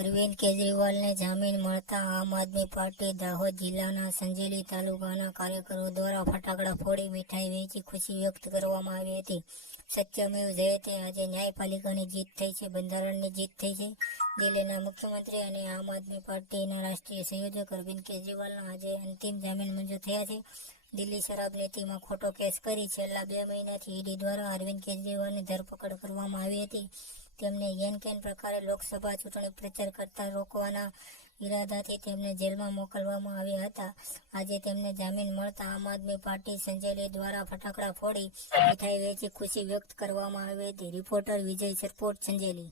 અરવિંદ કેજરીવાલને જામીન મળતા આમ આદમી પાર્ટી દાહોદ જિલ્લાના સંજેલી તાલુકાના કાર્યકરો દ્વારા ફટાકડા ફોડી મીઠાઈ વેચી ખુશી વ્યક્ત કરવામાં આવી હતી. સત્યમેવ જયતે આજે ન્યાયપાલિકાની જીત થઈ છે, બંધારણની જીત થઈ છે. દિલ્હીના મુખ્યમંત્રી અને આમ આદમી પાર્ટીના રાષ્ટ્રીય સંયોજક અરવિંદ કેજરીવાલના આજે અંતિમ જામીન મંજૂર થયા છે. દિલ્હી શરાબ નીતિમાં ખોટો કેસ કરી છેલ્લા બે મહિનાથી ઈડી દ્વારા અરવિંદ કેજરીવાલની ધરપકડ કરવામાં આવી હતી. તેમને યેન કેન પ્રકારે લોકસભા ચૂંટણી પ્રચાર કરતા રોકવાના ઈરાદાથી તેમને જેલમાં મોકલવામાં આવ્યા હતા. આજે તેમને જામીન મળતા આમ આદમી પાર્ટી સંજેલી દ્વારા ફટાકડા ફોડી મીઠાઈ વેચી ખુશી વ્યક્ત કરવામાં આવી હતી રિપોર્ટર વિજય સરપોટ સંજેલી